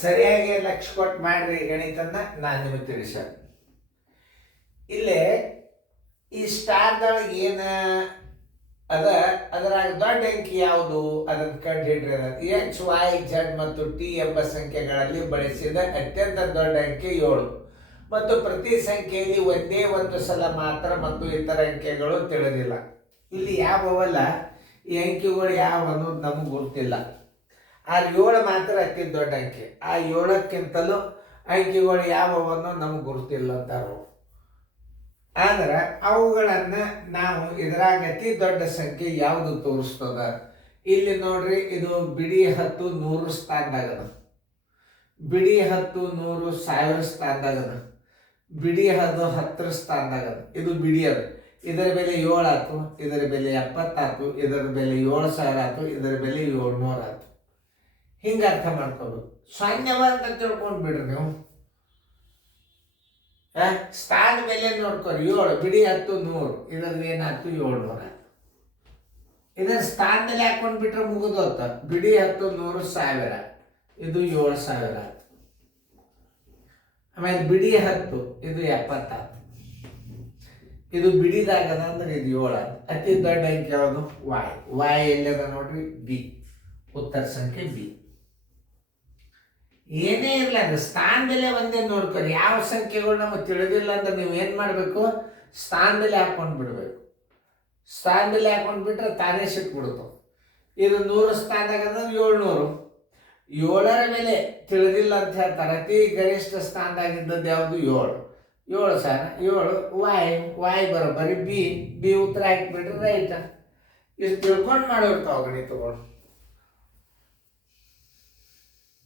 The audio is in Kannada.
ಸರಿಯಾಗಿ ಲಕ್ಷ ಕೊಟ್ಟು ಮಾಡ್ರಿ ಗಣಿತನ್ನ ನಾನು ನಿಮಗೆ ತಿಳಿಸ. ಇಲ್ಲೇ ಈ ಸ್ಟಾರ್ದೊಳಗೆ ಏನು ಅದ ಅದರಾಗ ದೊಡ್ಡ ಅಂಕಿ ಯಾವುದು ಅದನ್ನು ಕಂಡು ಹಿಡ್ರಿ. ಎಚ್ ವೈ ಝಡ್ ಮತ್ತು ಟಿ ಎಂಬ ಸಂಖ್ಯೆಗಳಲ್ಲಿ ಬಳಸಿದ ಅತ್ಯಂತ ದೊಡ್ಡ ಅಂಕೆ 7 ಮತ್ತು ಪ್ರತಿ ಸಂಖ್ಯೆಯಲ್ಲಿ ಒಂದೇ ಒಂದು ಸಲ ಮಾತ್ರ ಮತ್ತು ಇತರ ಅಂಕೆಗಳು ತಿಳಿದಿಲ್ಲ. ಇಲ್ಲಿ ಯಾವಲ್ಲ ಈ ಅಂಕಿಗಳು ಯಾವ ಅನ್ನೋದು ನಮಗೆ ಗೊತ್ತಿಲ್ಲ. ಆ 7 ಮಾತ್ರ ಅತಿ ದೊಡ್ಡ ಅಂಕೆ. ಆ 7ಕ್ಕಿಂತಲೂ ಅಂಕಿಗಳು ಯಾವ ಅನ್ನೋದು ನಮಗೆ ಗೊತ್ತಿಲ್ಲ ಅಂತಾರ. ಆದ್ರೆ ಅವುಗಳನ್ನು ನಾವು ಇದರಾಗ ಅತಿ ದೊಡ್ಡ ಸಂಖ್ಯೆ ಯಾವುದು ತೋರಿಸ್ತದ. ಇಲ್ಲಿ ನೋಡ್ರಿ, ಇದು ಬಿಡಿ 10 100 ಸ್ಥಾನದಾಗದ, ಬಿಡಿ 10 100 1000 ಸ್ಥಾನದಾಗದ, ಬಿಡಿ 10 ಸ್ಥಾನದಾಗದ. ಇದು ಬಿಡಿ ಅದು. ಇದರ ಬೆಲೆ 7 ಆಯ್ತು, ಇದರ ಬೆಲೆ 70 ಆಯ್ತು, ಇದರ ಬೆಲೆ 7000 ಆಯ್ತು, ಇದರ ಬೆಲೆ 700 ಆಯ್ತು. ಹಿಂಗೆ ಅರ್ಥ ಮಾಡ್ಕೋಬೇಕು. ಸಾನ್ಯವಾದ ತಿಳ್ಕೊಂಡು ಬಿಡ್ರಿ ನೀವು. ಸ್ಥಾನ ಬೆಲೆ ನೋಡ್ಕೊರಿ. 7 ಬಿಡಿ 10 100, ಇದ್ರದ್ದು ಏನಾಯ್ತು 700 ಆಯ್ತು. ಇದರ ಸ್ಥಾನದಲ್ಲಿ ಹಾಕೊಂಡು ಬಿಟ್ರೆ ಮುಗಿದೋತ. ಬಿಡಿ 10 100 1000, ಇದು 7000 ಆಯ್ತು. ಆಮೇಲೆ ಬಿಡಿ 10 ಇದು 70 ಆಯ್ತು. ಇದು ಬಿಡಿದಾಗದ ಅಂದ್ರೆ ಇದು 7 ಆಯ್ತು. ಅತಿ ದೊಡ್ಡ ಅಂಕೆ ಯಾವುದು? ವಾಯ್. ವಾಯ್ ಎಲ್ಲದ ನೋಡ್ರಿ? ಬಿ. ಉತ್ತರ ಸಂಖ್ಯೆ ಬಿ. ಏನೇ ಇರಲ್ಲ, ಅದು ಸ್ಥಾನದಲ್ಲೇ ಒಂದೇ ನೋಡ್ಕೊರಿ. ಯಾವ ಸಂಖ್ಯೆಗಳು ನಮಗೆ ತಿಳಿದಿಲ್ಲ ಅಂದ್ರೆ ನೀವು ಏನು ಮಾಡಬೇಕು? ಸ್ಥಾನದಲ್ಲಿ ಹಾಕೊಂಡು ಬಿಡಬೇಕು. ಸ್ಥಾನದಲ್ಲಿ ಹಾಕೊಂಡು ಬಿಟ್ರೆ ತಾನೇ ಸಿಕ್ಬಿಡ್ತು. ಇದು 100 ಸ್ಥಾನದಾಗ ಅಂದ್ರೆ 700. 7ರ ಬೆಲೆ ತಿಳಿದಿಲ್ಲ ಅಂತ ಹೇಳ್ತಾರೆ. ಅತಿ ಗರಿಷ್ಠ ಸ್ಥಾನದಾಗಿದ್ದದ್ದು ಯಾವುದು? 7,000. 7 ವಾಯ್. ವಾಯ್ ಬರೋಬ್ಬರಿ ಬಿ. ಬಿ ಉತ್ತರ ಹಾಕಿಬಿಟ್ರೆ ರೈಟ್. ಇಷ್ಟು ತಿಳ್ಕೊಂಡು ಮಾಡಿರ್ತಾವ ಗಣಿತಗಳು.